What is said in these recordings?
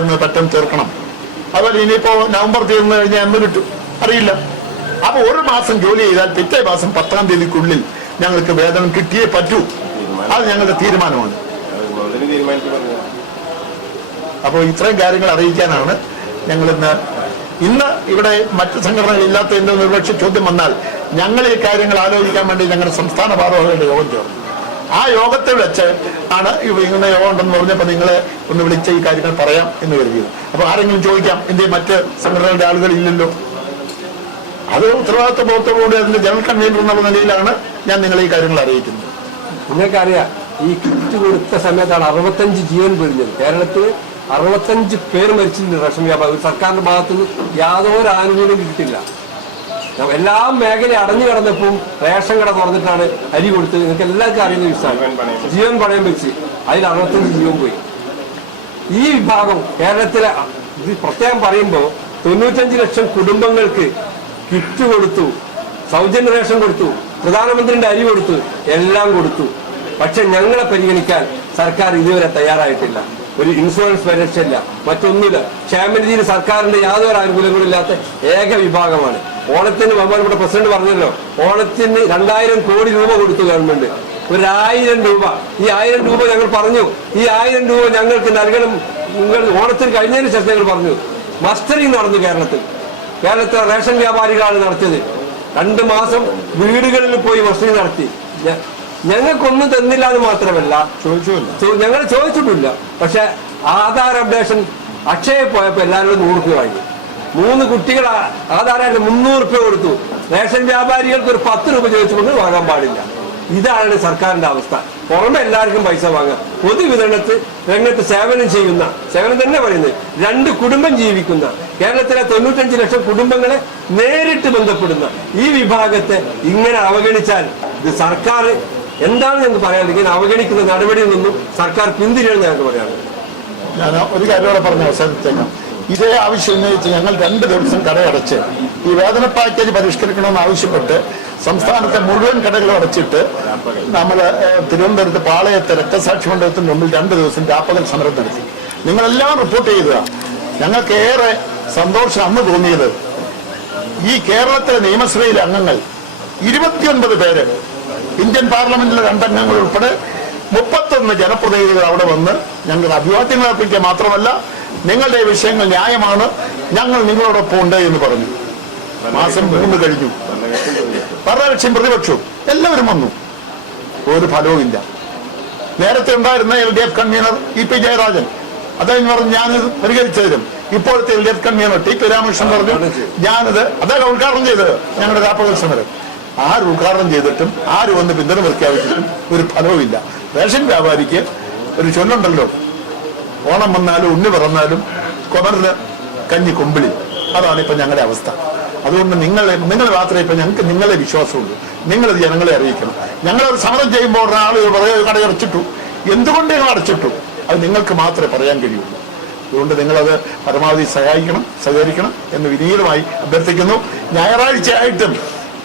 എന്ന് പറ്റം തീർക്കണം അതുപോലെ ഇനിയിപ്പോ നവംബർ തീർന്നു കഴിഞ്ഞാൽ എന്ന് കിട്ടും. അറിയില്ല. അപ്പൊ ഒരു മാസം ജോലി ചെയ്താൽ പിറ്റേ മാസം പത്താം തീയതിക്കുള്ളിൽ ഞങ്ങൾക്ക് വേതനം കിട്ടിയേ പറ്റൂ. അത് ഞങ്ങളുടെ തീരുമാനമാണ്. അപ്പോൾ ഇത്രയും കാര്യങ്ങൾ അറിയിക്കാനാണ് ഞങ്ങൾ ഇന്ന് ഇന്ന് ഇവിടെ മറ്റ് സംഘടനകൾ ഇല്ലാത്ത ഇല്ലാത്തതിന്റെ ഒരുപക്ഷെ ചോദ്യം വന്നാൽ ഞങ്ങൾ ഈ കാര്യങ്ങൾ ആലോചിക്കാൻ വേണ്ടി ഞങ്ങളുടെ സംസ്ഥാന ഭാരവാഹികളുടെ യോഗം ചേർന്നു. ആ യോഗത്തെ വെച്ച് ആണ് ഇങ്ങനെ യോഗം ഉണ്ടെന്ന് പറഞ്ഞപ്പോൾ നിങ്ങളെ ഒന്ന് വിളിച്ച ഈ കാര്യങ്ങൾ പറയാം എന്ന് കരുതിയത് അപ്പൊ ആരെങ്കിലും ചോദിക്കാം എന്തേ മറ്റ് സംഘടനകളുടെ ആളുകൾ ഇല്ലല്ലോ? അത് ഉത്തരവാദിത്വ ബോധത്തോടുകൂടി അതിന്റെ ജനറൽ കൺവീനർ എന്നുള്ള നിലയിലാണ് ഞാൻ നിങ്ങളെ ഈ കാര്യങ്ങൾ അറിയിക്കുന്നത്. നിങ്ങൾക്കറിയാം ഈ കിറ്റ് കൊടുത്ത സമയത്താണ് അറുപത്തഞ്ച് ജീവൻ പിരിഞ്ഞത്. കേരളത്തിൽ അറുപത്തഞ്ച് പേര് മരിച്ചിട്ടുണ്ട് വ്യാപാരം. സർക്കാരിന്റെ ഭാഗത്തുനിന്ന് യാതൊരു ആനുകൂല്യം കിട്ടില്ല എല്ലാ മേഖല അടഞ്ഞു കിടന്നപ്പോൾ റേഷൻ കട തുറന്നിട്ടാണ് അരി കൊടുത്തത് നിങ്ങൾക്ക് എല്ലാവർക്കും അറിയുന്ന വിഷയമാണ് ജീവൻ പണയം വെച്ച്. അതിൽ അറുപത്തഞ്ച് ജീവൻ പോയി. ഈ വിഭാഗം കേരളത്തിലെ ഇത് പ്രത്യേകം പറയുമ്പോൾ തൊണ്ണൂറ്റഞ്ച് ലക്ഷം കുടുംബങ്ങൾക്ക് കിറ്റ് കൊടുത്തു സൗജന്യ റേഷൻ കൊടുത്തു പ്രധാനമന്ത്രിയുടെ അരി കൊടുത്തു എല്ലാം കൊടുത്തു. പക്ഷെ ഞങ്ങളെ പരിഗണിക്കാൻ സർക്കാർ ഇതുവരെ തയ്യാറായിട്ടില്ല. ഒരു ഇൻഷുറൻസ് പരിരക്ഷയില്ല. മറ്റൊന്നുമില്ല. ക്ഷേമനിധിയിൽ സർക്കാരിന്റെ യാതൊരു ആനുകൂല്യങ്ങളും ഇല്ലാത്ത ഏക വിഭാഗമാണ്. ഓണത്തിന് ബഹുമാനപ്പെട്ട പ്രസിഡന്റ് പറഞ്ഞല്ലോ. ഓണത്തിന് രണ്ടായിരം കോടി രൂപ കൊടുത്തു ഗവൺമെന്റ് ഒരായിരം രൂപ. ഈ ആയിരം രൂപ ഞങ്ങൾ പറഞ്ഞു. ഈ ആയിരം രൂപ ഞങ്ങൾക്ക് നൽകണം. നിങ്ങൾ ഓണത്തിന് കഴിഞ്ഞതിന് ശേഷം ഞങ്ങൾ പറഞ്ഞു. മസ്റ്ററിങ് നടന്നു കേരളത്തിൽ. കേരളത്തിലെ റേഷൻ വ്യാപാരികളാണ് നടത്തിയത്. രണ്ട് മാസം വീടുകളിൽ പോയി മസ്റ്ററിങ് നടത്തി. ഞങ്ങൾക്കൊന്നും തന്നില്ല എന്ന് മാത്രമല്ല ഞങ്ങൾ ചോദിച്ചിട്ടില്ല. പക്ഷെ ആധാർ അപ്ഡേഷൻ അക്ഷയ പോയപ്പോൾ എല്ലാവരും നൂറ് രൂപ വാങ്ങി. മൂന്ന് കുട്ടികൾ ആധാരമായിട്ട് മുന്നൂറ് രൂപ കൊടുത്തു. റേഷൻ വ്യാപാരികൾക്ക് ഒരു പത്ത് രൂപ ചോദിച്ചുകൊണ്ട് വാങ്ങാൻ പാടില്ല. ഇതാണ് സർക്കാരിന്റെ അവസ്ഥ. പുറമെ എല്ലാവർക്കും പൈസ വാങ്ങാം. പൊതുവിതരണത്ത് രംഗത്ത് സേവനം ചെയ്യുന്ന സേവനം തന്നെ പറയുന്നത് രണ്ട് കുടുംബം ജീവിക്കുന്ന കേരളത്തിലെ തൊണ്ണൂറ്റഞ്ച് ലക്ഷം കുടുംബങ്ങളെ നേരിട്ട് ബന്ധപ്പെടുന്ന ഈ വിഭാഗത്തെ ഇങ്ങനെ അവഗണിച്ചാൽ ഇത് സർക്കാർ എന്താണ് എന്ന് പറയാനുള്ളത് ഇങ്ങനെ അവഗണിക്കുന്ന നടപടിയിൽ നിന്നും സർക്കാർ പിന്തിരിയണമെന്ന് ഞങ്ങൾക്ക് പറയാനുള്ളത്. ഒരു കാര്യം പറഞ്ഞ അവസാനിച്ചേക്കാം ഇതേ ആവശ്യം ഉന്നയിച്ച് ഞങ്ങൾ രണ്ട് ദിവസം കടയടച്ച് ഈ വേതന പാക്കേജ് പരിഷ്കരിക്കണമെന്ന് ആവശ്യപ്പെട്ട് സംസ്ഥാനത്തെ മുഴുവൻ കടകളും അടച്ചിട്ട് നമ്മൾ തിരുവനന്തപുരത്ത് പാളയത്തെ രക്തസാക്ഷി മണ്ഡലത്തിന് മുമ്പിൽ രണ്ട് ദിവസം രാപ്പകൽ സമരം നടത്തി. നിങ്ങളെല്ലാം റിപ്പോർട്ട് ചെയ്യുക. ഞങ്ങൾക്ക് ഏറെ സന്തോഷം അന്ന് തോന്നിയത്. ഈ കേരളത്തിലെ നിയമസഭയിലെ അംഗങ്ങൾ ഇരുപത്തിയൊൻപത് പേര് ഇന്ത്യൻ പാർലമെന്റിലെ രണ്ടംഗങ്ങൾ ഉൾപ്പെടെ മുപ്പത്തൊന്ന് ജനപ്രതിനിധികൾ അവിടെ വന്ന് ഞങ്ങൾ അഭിവാദ്യങ്ങൾ അർപ്പിക്കുക മാത്രമല്ല നിങ്ങളുടെ വിഷയങ്ങൾ ന്യായമാണ്. ഞങ്ങൾ നിങ്ങളോടൊപ്പം ഉണ്ട് എന്ന് പറഞ്ഞു. മാസം മൂന്ന് കഴിഞ്ഞു. ഭരണകക്ഷിയും പ്രതിപക്ഷവും എല്ലാവരും വന്നു. ഒരു ഫലവും ഇല്ല. നേരത്തെ ഉണ്ടായിരുന്ന L D F convener E P Jayarajan. അദ്ദേഹം പറഞ്ഞു ഞാനിത് പരിഹരിച്ചു തരും ഇപ്പോഴത്തെ L D F convener T P Ramakrishnan പറഞ്ഞു ഞാനിത് അദ്ദേഹം ഉദ്ഘാടനം ചെയ്തത്. ഞങ്ങളുടെ രാപ്പകൽ വരെ ആര് ഉദ്ഘാടനം ചെയ്തിട്ടും ആര് വന്ന് പിന്തുണ പ്രഖ്യാപിച്ചിട്ടും ഒരു ഫലവുമില്ല റേഷൻ വ്യാപാരിക്ക് ഒരു ചൊല്ലുണ്ടല്ലോ ഓണം വന്നാലും ഉണ്ണി പിറന്നാലും കൊമറിന് കഞ്ഞി കൊമ്പിളി. അതാണ് ഇപ്പൊ ഞങ്ങളുടെ അവസ്ഥ. അതുകൊണ്ട് നിങ്ങളെ നിങ്ങൾ മാത്രമേ ഇപ്പൊ ഞങ്ങൾക്ക് നിങ്ങളെ വിശ്വാസമുള്ളൂ. നിങ്ങൾ ജനങ്ങളെ അറിയിക്കണം. ഞങ്ങളത് സമരം ചെയ്യുമ്പോൾ ഒരാൾ പറയുക കട അടച്ചിട്ടു. എന്തുകൊണ്ട് ഞങ്ങൾ അടച്ചിട്ടു? അത് നിങ്ങൾക്ക് മാത്രമേ പറയാൻ കഴിയുള്ളൂ. അതുകൊണ്ട് നിങ്ങളത് പരമാവധി സഹായിക്കണം സഹകരിക്കണം എന്ന് വിനീതമായി അഭ്യർത്ഥിക്കുന്നു. ഞായറാഴ്ചയായിട്ടും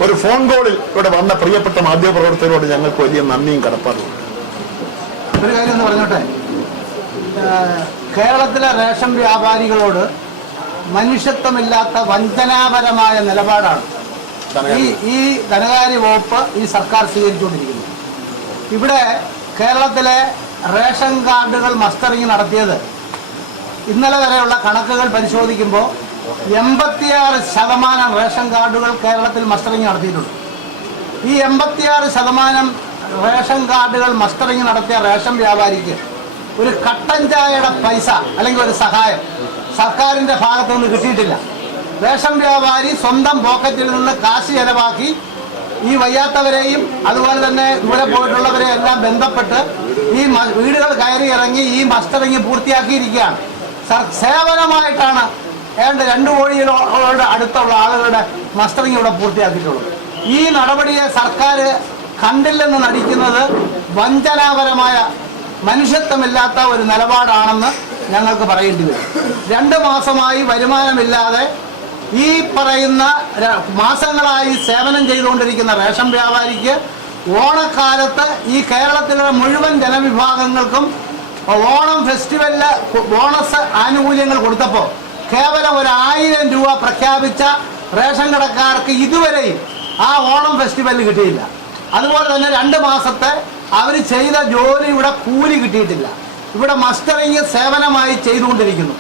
ഒരു ഫോൺ കോളിൽ ഇവിടെ വന്ന പ്രിയപ്പെട്ട മാധ്യമപ്രവർത്തകരോട് ഞങ്ങൾക്ക് വലിയ നന്ദിയും കടപ്പാടും. ഒരു കാര്യം എന്ന് പറഞ്ഞോട്ടെ? കേരളത്തിലെ റേഷൻ വ്യാപാരികളോട് മനുഷ്യത്വമില്ലാത്ത വഞ്ചനാപരമായ നിലപാടാണ്. ഈ ഈ ധനകാര്യ വകുപ്പ് ഈ സർക്കാർ സ്വീകരിച്ചുകൊണ്ടിരിക്കുന്നത്. ഇവിടെ കേരളത്തിലെ റേഷൻ കാർഡുകൾ മസ്റ്ററിങ് നടത്തിയത് ഇന്നലെ വരെയുള്ള കണക്കുകൾ പരിശോധിക്കുമ്പോൾ എൺപത്തിയാറ് ശതമാനം റേഷൻ കാർഡുകൾ കേരളത്തിൽ മസ്റ്ററിങ് നടത്തിയിട്ടുണ്ട്. ഈ എൺപത്തിയാറ് ശതമാനം റേഷൻ കാർഡുകൾ മസ്റ്ററിങ് നടത്തിയ റേഷൻ വ്യാപാരിക്ക് ഒരു കട്ടൻ ചായയുടെ പൈസ അല്ലെങ്കിൽ ഒരു സഹായം സർക്കാരിന്റെ ഭാഗത്തുനിന്ന് കിട്ടിയിട്ടില്ല. റേഷൻ വ്യാപാരി സ്വന്തം പോക്കറ്റിൽ നിന്ന് കാശ് ചെലവാക്കി ഈ വയ്യാത്തവരെയും അതുപോലെ തന്നെ ഇവിടെ പോയിട്ടുള്ളവരെ എല്ലാം ബന്ധപ്പെട്ട് ഈ വീടുകൾ കയറി ഇറങ്ങി ഈ മസ്റ്ററിങ് പൂർത്തിയാക്കിയിരിക്കുകയാണ്. സേവനമായിട്ടാണ് ഏതാണ്ട് രണ്ട് കോടിയോട് അടുത്തുള്ള ആളുകളുടെ മസ്റ്ററിങ് ഇവിടെ പൂർത്തിയാക്കിയിട്ടുള്ളത്. ഈ നടപടിയെ സർക്കാർ കണ്ടില്ലെന്ന് നടിക്കുന്നത് വഞ്ചനാപരമായ മനുഷ്യത്വമില്ലാത്ത ഒരു നിലപാടാണെന്ന് ഞങ്ങൾക്ക് പറയേണ്ടി വരും. രണ്ട് മാസമായി വരുമാനമില്ലാതെ ഈ പറയുന്ന മാസങ്ങളായി സേവനം ചെയ്തുകൊണ്ടിരിക്കുന്ന റേഷൻ വ്യാപാരിക്ക് ഓണക്കാലത്ത് ഈ കേരളത്തിലെ മുഴുവൻ ജനവിഭാഗങ്ങൾക്കും ഓണം ഫെസ്റ്റിവലിൽ ബോണസ് ആനുകൂല്യങ്ങൾ കൊടുത്തപ്പോൾ കേവലം ഒരു ആയിരം രൂപ പ്രഖ്യാപിച്ച റേഷൻ കടക്കാർക്ക് ഇതുവരെയും ആ ഓണം ഫെസ്റ്റിവലിന് കിട്ടിയില്ല. അതുപോലെ തന്നെ രണ്ട് മാസത്തെ അവർ ചെയ്ത ജോലി ഇവിടെ കൂലി കിട്ടിയിട്ടില്ല. ഇവിടെ മസ്റ്ററിങ് സേവനമായി ചെയ്തുകൊണ്ടിരിക്കുന്നു.